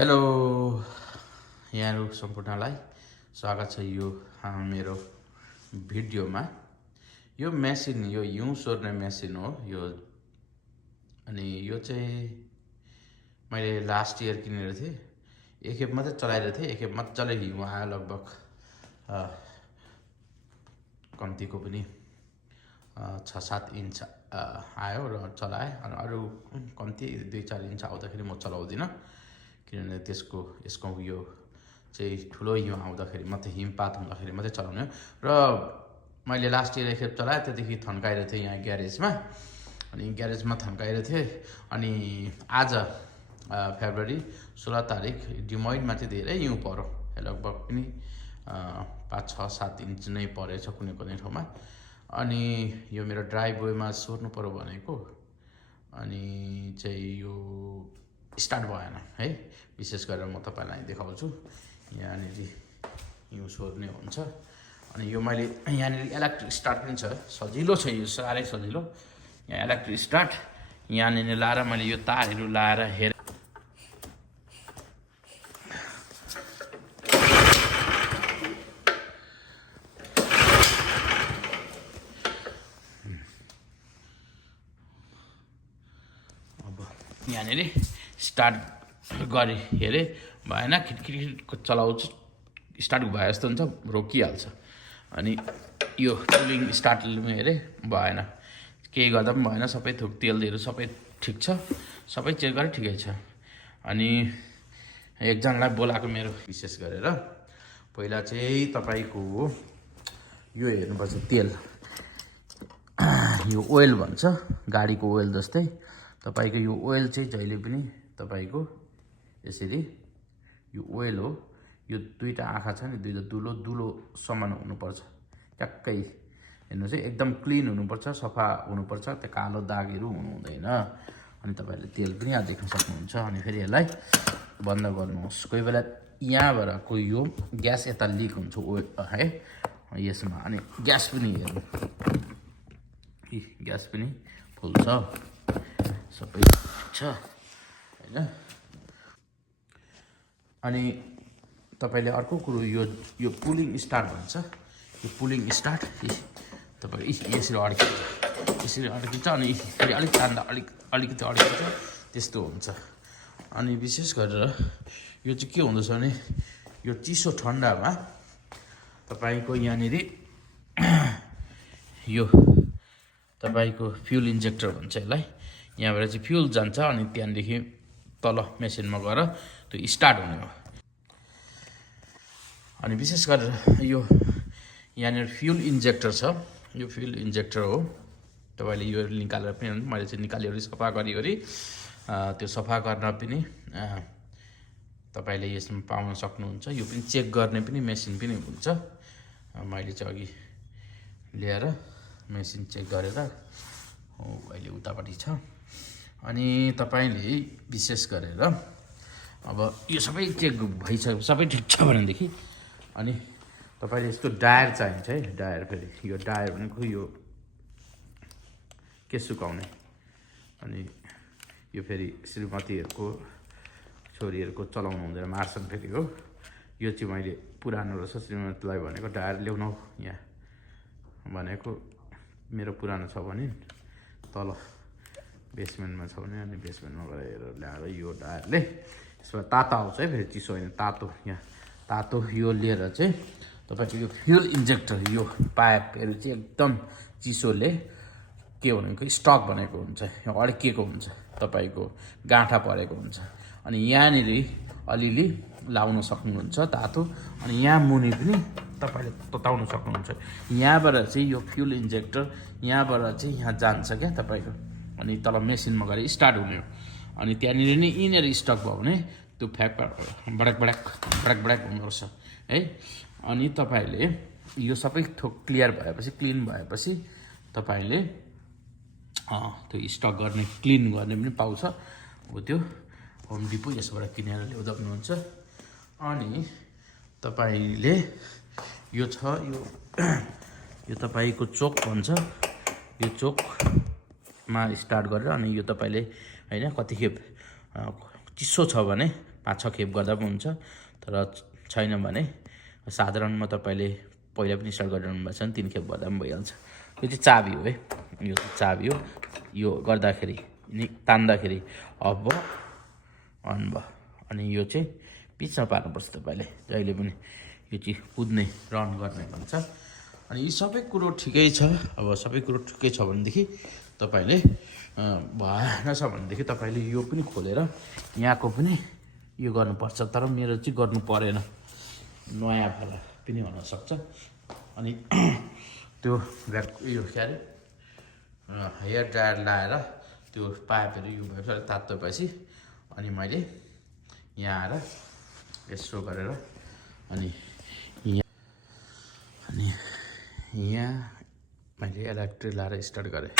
Hello यहाँहरु सम्पूर्णलाई स्वागत छ यो मेरो भिडियोमा। यो मेसिन यो हिउँ सोर्ने मेसिन हो यो। अनि यो चाहिँ मैले लास्ट इयर किनेर थिएँ। एकखेप मात्रै चलाएर थिएँ। एकखेप मज्जाले हिउँ आयो, लगभग कम्तीको पनि 6-7 इन्च आयो र चलाएँ। अनि अरु कम्ती 2-4 इन्च आउँदाखेरि म चलाउँदिनँ, किनभने यसको यो चाहिँ ठुलो हिउँ आउँदाखेरि मात्रै, हिमपात हुँदाखेरि मात्रै चलाउने हो। र मैले लास्ट इयर एकखेप चलाएँ, त्यतिखेर थन्काएर थिएँ यहाँ ग्यारेजमा। अनि ग्यारेजमा थन्काएर थिएँ। अनि आज फेब्रुअरी 16 तारिक डिमोइनमा चाहिँ धेरै हिउँ पर्यो। लगभग पनि 5-6-7 इन्च नै परेछ कुनै कुनै ठाउँमा। अनि यो मेरो ड्राइभवेमा सोर्नु पर्यो भनेको, अनि चाहिँ यो स्टार्ट भएन है। विशेष गरेर म तपाईलाई देखाउँछु। यहाँनिर हिउँ सोर्ने हुन्छ। अनि यो मैले यहाँनिर इलेक्ट्रिक स्टार्ट पनि छ, सजिलो छ यो, साह्रै सजिलो। यहाँ इलेक्ट्रिक स्टार्ट यहाँनिर लाएर मैले यो तारहरू लाएर हेरेँ। यहाँनिर स्टार्ट गरे हेरेँ, भएन। खिटखिट चलाउँछु, स्टार्ट भए जस्तो हुन्छ, रोकिहाल्छ। अनि यो कुलिङ स्टार्ट हेरेँ, भएन। केही गर्दा पनि भएन। सबै थोक तेलहरू सबै ठिक छ, सबै चेक गरेँ, ठिकै छ। अनि एकजनालाई बोलाएको मेरो, विशेष गरेर पहिला चाहिँ तपाईको यो हेर्नुपर्छ, तेल। यो ओइल भन्छ, गाडीको ओइल जस्तै। तपाईको यो ओइल चाहिँ जहिले पनि तपाईको यसरी, यो ओइल हो, यो दुईटा आँखा छ नि, दुईटा दुलो समान हुनुपर्छ ट्याक्कै। हेर्नुहोस् है, एकदम क्लिन हुनुपर्छ, सफा हुनुपर्छ, त्यो कालो दागहरू हुनु हुँदैन। अनि तपाईहरुले तेल पनि यहाँ देख्न सक्नुहुन्छ। अनि फेरि यसलाई बन्द गर्नुहोस्। कोही बेला यहाँबाट यो ग्यास यता लिक हुन्छ ओइल है यसमा। अनि ग्यास पनि हेर्नु, ग्यास पनि फुल छ, सबै छ हैन। अनि तपाईले अर्को कुरो, यो पुलिङ स्टार्ट भन्छ। यो पुलिङ स्टार्ट तपाईँ यसरी अड्किन्छ, अनि फेरि अलिक तान्दा अलिकति अड्किन्छ, त्यस्तो हुन्छ। अनि विशेष गरेर यो चाहिँ के हुँदछ भने, यो चिसो ठन्डामा तपाईको यहाँनिर यो तपाईको फ्युल इन्जेक्टर भन्छ यसलाई। यहाँबाट चाहिँ फ्युल जान्छ, अनि त्यहाँदेखि तल मेसिनमा गएर त्यो स्टार्ट हुने हो। अनि विशेष गरेर यो यहाँनिर फ्युल इन्जेक्टर छ, यो फ्युल इन्जेक्टर हो। तपाईले यो निकालेर पनि, मैले चाहिँ निकालेर सफा गरिवरी त्यो सफा गर्न पनि तपाईले यसमा पाउन सक्नुहुन्छ। यो पनि चेक गर्ने पनि मेसिन पनि हुन्छ। मैले चाहिँ अघि ल्याएर मेसिन चेक गरेर अहिले उतापट्टि छ। अनि तपाईले विशेष गरेर अब यो सबै चेक भइसक्यो, सबै ठिक छ भनेदेखि अनि तपाईले यसको डायर चाहिन्छ है। डायर, फेरि यो डायर भनेको यो के सुकाउने। अनि यो फेरि श्रीमतीहरुको छोरीहरुको चलाउनु हुँदैन, मार्छन् फेरि हो। यो चाहिँ मैले पुरानो रहेछ, श्रीमतीलाई भनेको डायर ल्याउन यहाँ भनेको। मेरो पुरानो छ भने तल बेसमेन्टमा छ भने, अनि बेसमेन्टमा गएर ल्याएर यो डायरले यसमा तातो आउँछ है, फेरि चिसो होइन, तातो। यहाँ तातो यो लिएर चाहिँ तपाईको यो फ्युल इन्जेक्टर, यो पाइपहरू चाहिँ एकदम चिसोले के भनेको स्टक भनेको हुन्छ, यो अड्किएको हुन्छ, तपाईको गाँठा परेको हुन्छ। अनि यहाँनिर अलिअलि लाउन सक्नुहुन्छ तातो। अनि यहाँ मुनि पनि तपाईले तताउन सक्नुहुन्छ। यहाँबाट चाहिँ यो फ्युल इन्जेक्टर यहाँबाट चाहिँ यहाँ जान्छ क्या तपाईको, अनि तल मेसिनमा गएर स्टार्ट हुने हो। अनि त्यहाँनिर नै यिनीहरू स्टक भयो भने त्यो बडक हुनुपर्छ है। अनि तपाईले यो सबै थोक क्लियर भएपछि, क्लिन भएपछि तपाईले त्यो स्टक गर्ने, क्लिन गर्ने पनि पाउँछ। हो त्यो होम डिपो यसबाट किनेर ल्याउँदा पनि हुन्छ। अनि तपाईले यो छ, यो तपाईको चोक भन्छ। यो चोकमा स्टार्ट गरेर, अनि यो तपाईले हैन कतिखेप चिसो छ भने 5-6 खेप गर्दा पनि हुन्छ। तर छैन भने साधारणमा तपाईँले पहिला पनि स्टार्ट गरिरहनु भएको छ भने 3 खेप गर्दा पनि भइहाल्छ। यो चाहिँ चाबी हो है, यो चाबी हो। यो गर्दाखेरि तान्दाखेरि अफ भयो, अन भयो। अनि यो चाहिँ पिचमा पार्नुपर्छ तपाईँले जहिले पनि, यो चाहिँ कुद्ने रन गर्ने भन्छ। अनि यी सबै कुरो ठिकै छ। अब सबै कुरो ठिकै छ भनेदेखि तपाईँले भएन छ भनेदेखि तपाईँले यो पनि खोलेर यहाँको पनि यो गर्नुपर्छ। तर मेरो चाहिँ गर्नु परेन, नयाँ वाला पनि हुनसक्छ। अनि त्यो यो के अरे हेयर ड्रायर लाएर त्यो पाइपहरू यो भएपछि तातो भएपछि अनि मैले यहाँ आएर यसो गरेर अनि यहाँ मैले इलेक्ट्रिक लाएर स्टार्ट गरेँ।